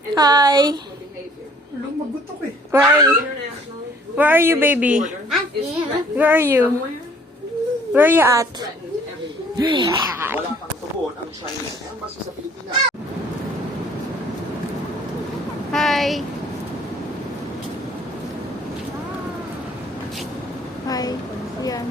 Hi. Walang magutok eh. Where are you, baby? Where are you? Where are you at? Wala pang tugon ang Chinese Embassy sa Pilipinas. Hi. Hi. Yan.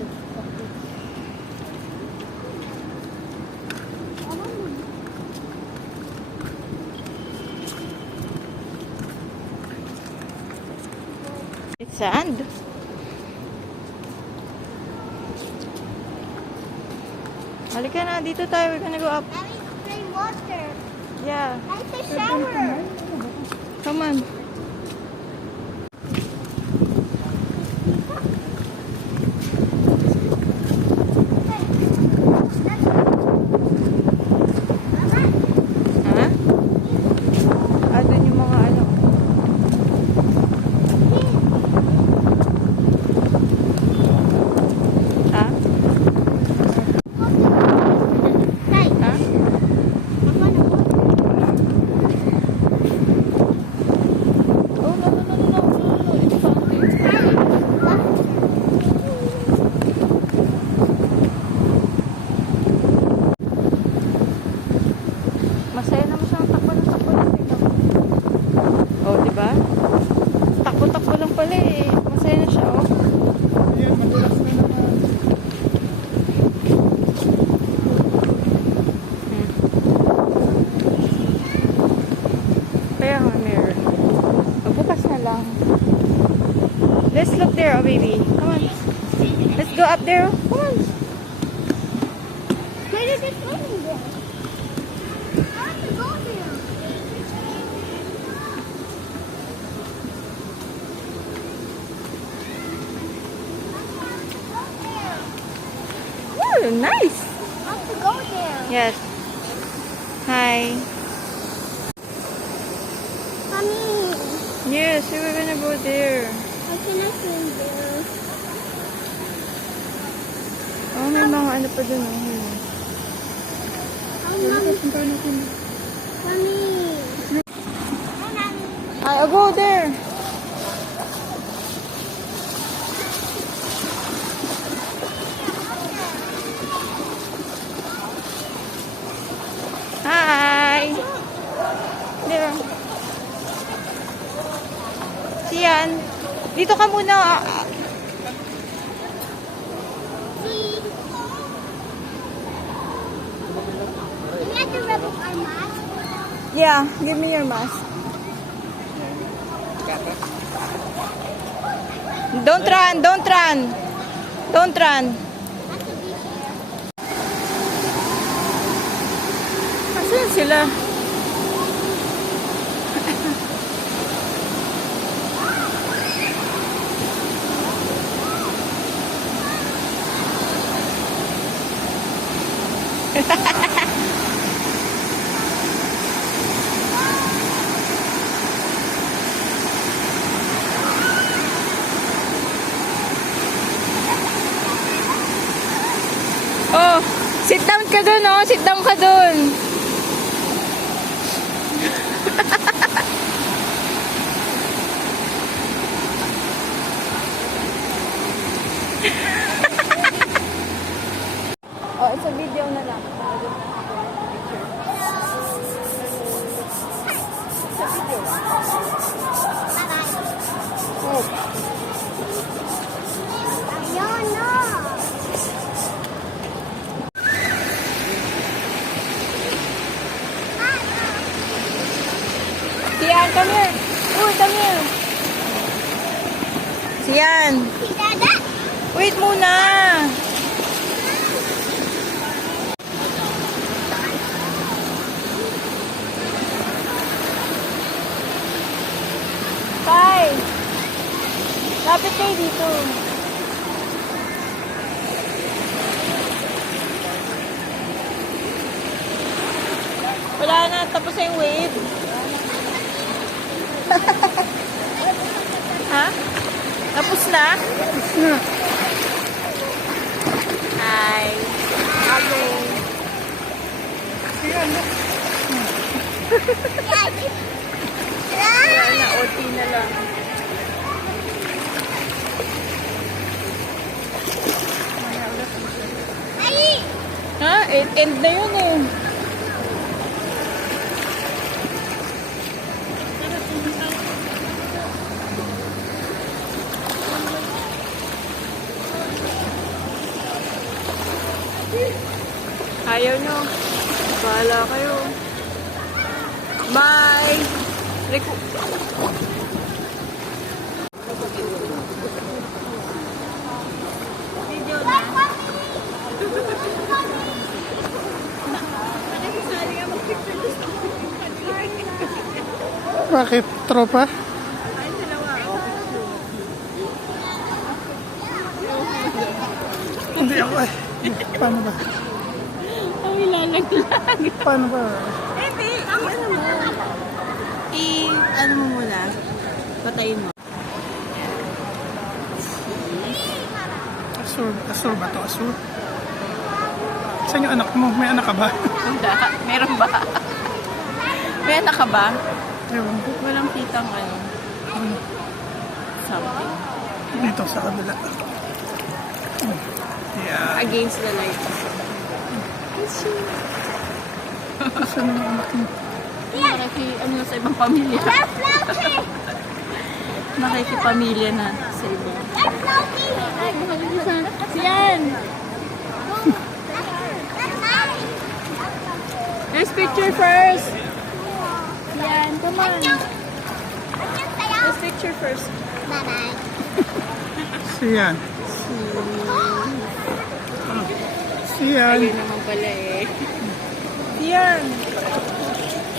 It's sand. Halika na, dito tayo. We're gonna go up. I need plain water. Yeah. I need a shower. Come on. Ha? Ah, dun yung mga ano. Ha? Hey, Ha? I wanna go. Oh, no, no, no, no, no, no, no. It's fountain. Masaya naman siyang takbo ng takbo lang dito. Oh, di ba? Takbo-takbo lang pala eh. Masaya na siya, oh. Ayan, madulas na naman. Kaya nga meron. Oh, bukas na lang. Let's look there, oh baby. Come on. Let's go up there. Come on. Where is it going there? I want to go there. Oh, nice. I want to go there. Yes. Hi. Mommy, Yes, we were gonna go there. how can I swim there? Oh, may mga ano pa dun, oh. Oh, Mommy. Mommy. Hi, Mommy. I'll go there. Hi. There. Siyan. Dito ka muna. See? We have to rub our mask. Yeah, give me your mask. Don't run, don't run. Don't run. Not to be here. Asan sila? Oh, sit down ka dun, oh. Sit down ka dun. Oh, it's a video na lang. It's a video. Oh. Ayun, no. Sian, come here. Uy, come here. Sian. Si Dada. Wait muna. Kai. Lapit kayo dito. Wala na. Tapos na yung wave. Ha? Tapos na? Tapos na. Hi. Hello. Ayan, look. Yeah, weekend na yun eh. Ayaw nyo. Bahala kayo. Bye! Riku. Bakit? Tropa? Hindi ako eh. Paano ba? Ang ilalaglag. Paano ba? Hindi, ang ano mo. Ano mo muna. Patayin mo. Asur. Asur ba to? Asur? Saan yung anak mo? May anak ka ba? Hindi. Meron ba? May anak ka ba? Ewan ko. Walang kitang ano. Something. Dito sa kabila. Yeah. Against the light. Saan yung anak mo? Ano sa ibang pamilya. Nakikipamilya na sa iba. Yan! Let's picture first! Yan, come on! Let's picture first. Bye-bye. Siyan. Siyan. Ayun naman pala eh. Yan!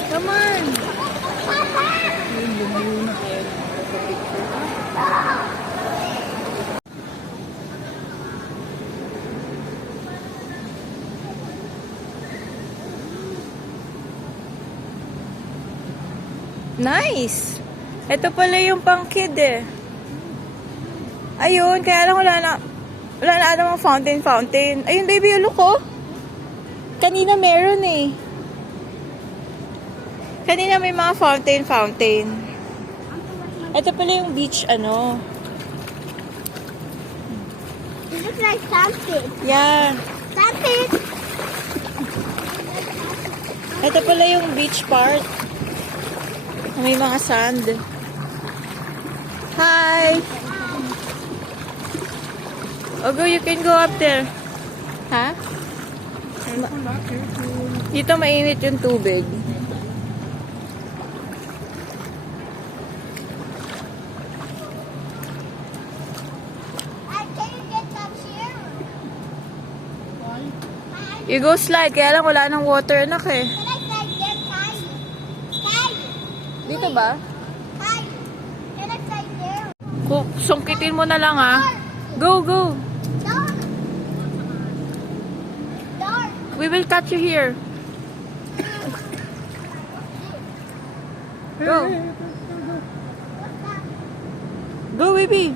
Come on! Ayun, lumayo na. Ayun, picture. Nice! Ito pala yung pang kid eh. Ayun, kaya lang wala na namang fountain. Ayun, baby, look oh. Kanina meron eh. Kanina may mga fountain. Ito pala yung beach, ano. It looks like something. Yeah. Something. Ito pala yung beach part. May mga sand. Hi! Ogo, you can go up there. Ha? Dito mainit yung tubig. Can you get some here? You go slide, kaya lang wala nang water anak eh. Can I slide there, Kai? Kai? Dito ba? Kai? Can I slide there? Sungkitin mo na lang ah. Go! Dark. Dark. We will catch you here. Go! Go, baby!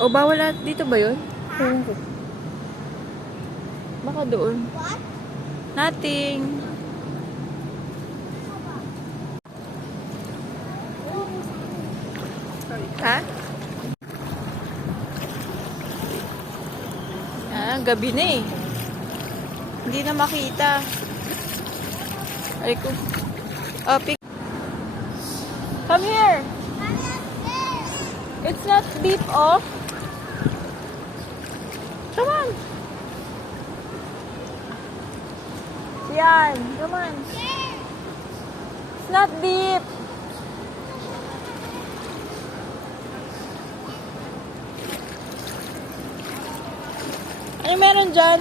O, bawal na. Dito ba yun? Ewan ko. Baka doon. What? Nothing. Ha? Gabi na eh. Hindi na makita. Ay ko. Pick. Come here. It's not deep off. Come on. Yan. Come on. It's not deep. Ano meron dyan?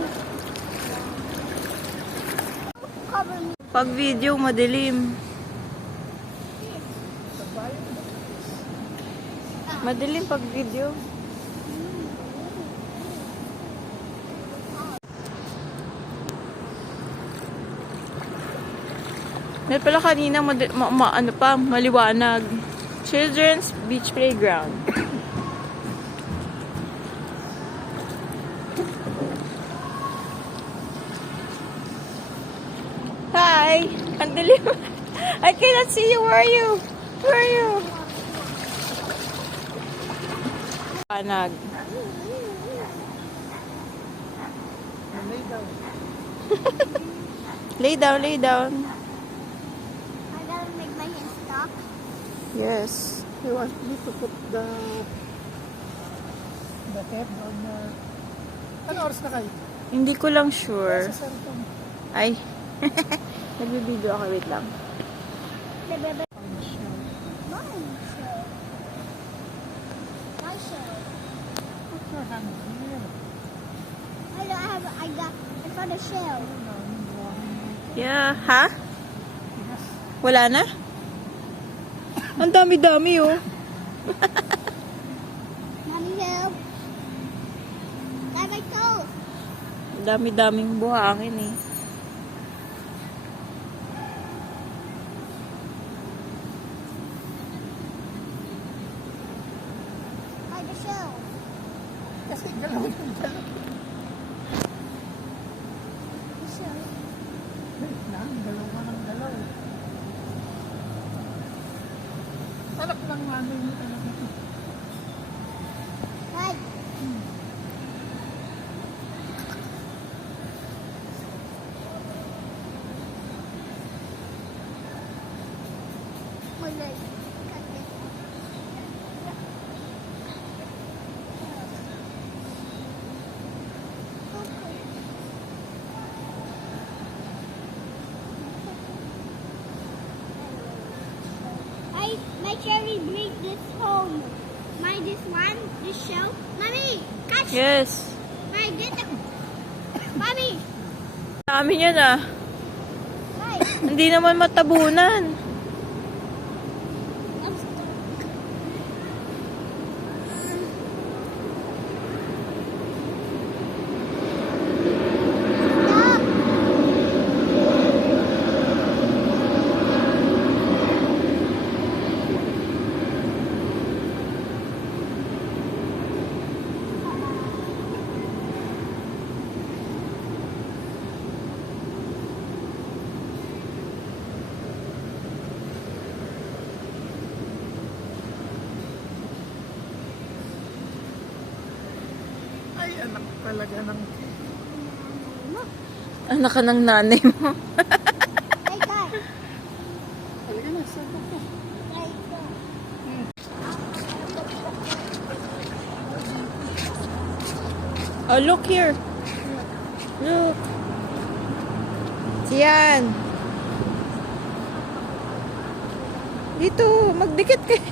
Cover me. Pag video, madilim. Madilim pag video. Meron pala kanina ano pa, maliwanag. Children's Beach Playground. Hi! Ang dilim. I cannot see you. Where are you? Where are you? Panag. Lay down, lay down. I gotta make my hand stop. Yes. You want me to put the tape on ano oras na kayo? Hindi ko lang sure. Sa cellphone. Ay. Nagbibideo ako. Wait lang. The baby. Mine show. My show. Put your hand here. I got in front of shell. Yeah. Ha? Yes. Wala na? Ang dami-dami oh. Mommy help. Got my toes. Ang dami-daming buhangin eh. By the shell. Kasi galaw yung galaw. The shell. Wait lang, galaw ka ng galaw. Talak lang ano yung talaga. Right. My leg. Cut it. My cherry bring this home. This one, this shell. Mommy, catch. Yes. Get the. Mommy, Dami yan ah. right. Hindi naman matabunan. I'm stuck. Stop. Ay, anak talaga ng... Anak ka ng nanay mo. Hey, guys. Talaga na, sabak ka. Right there. Oh, look here. Look. Yan. Dito, magdikit kayo.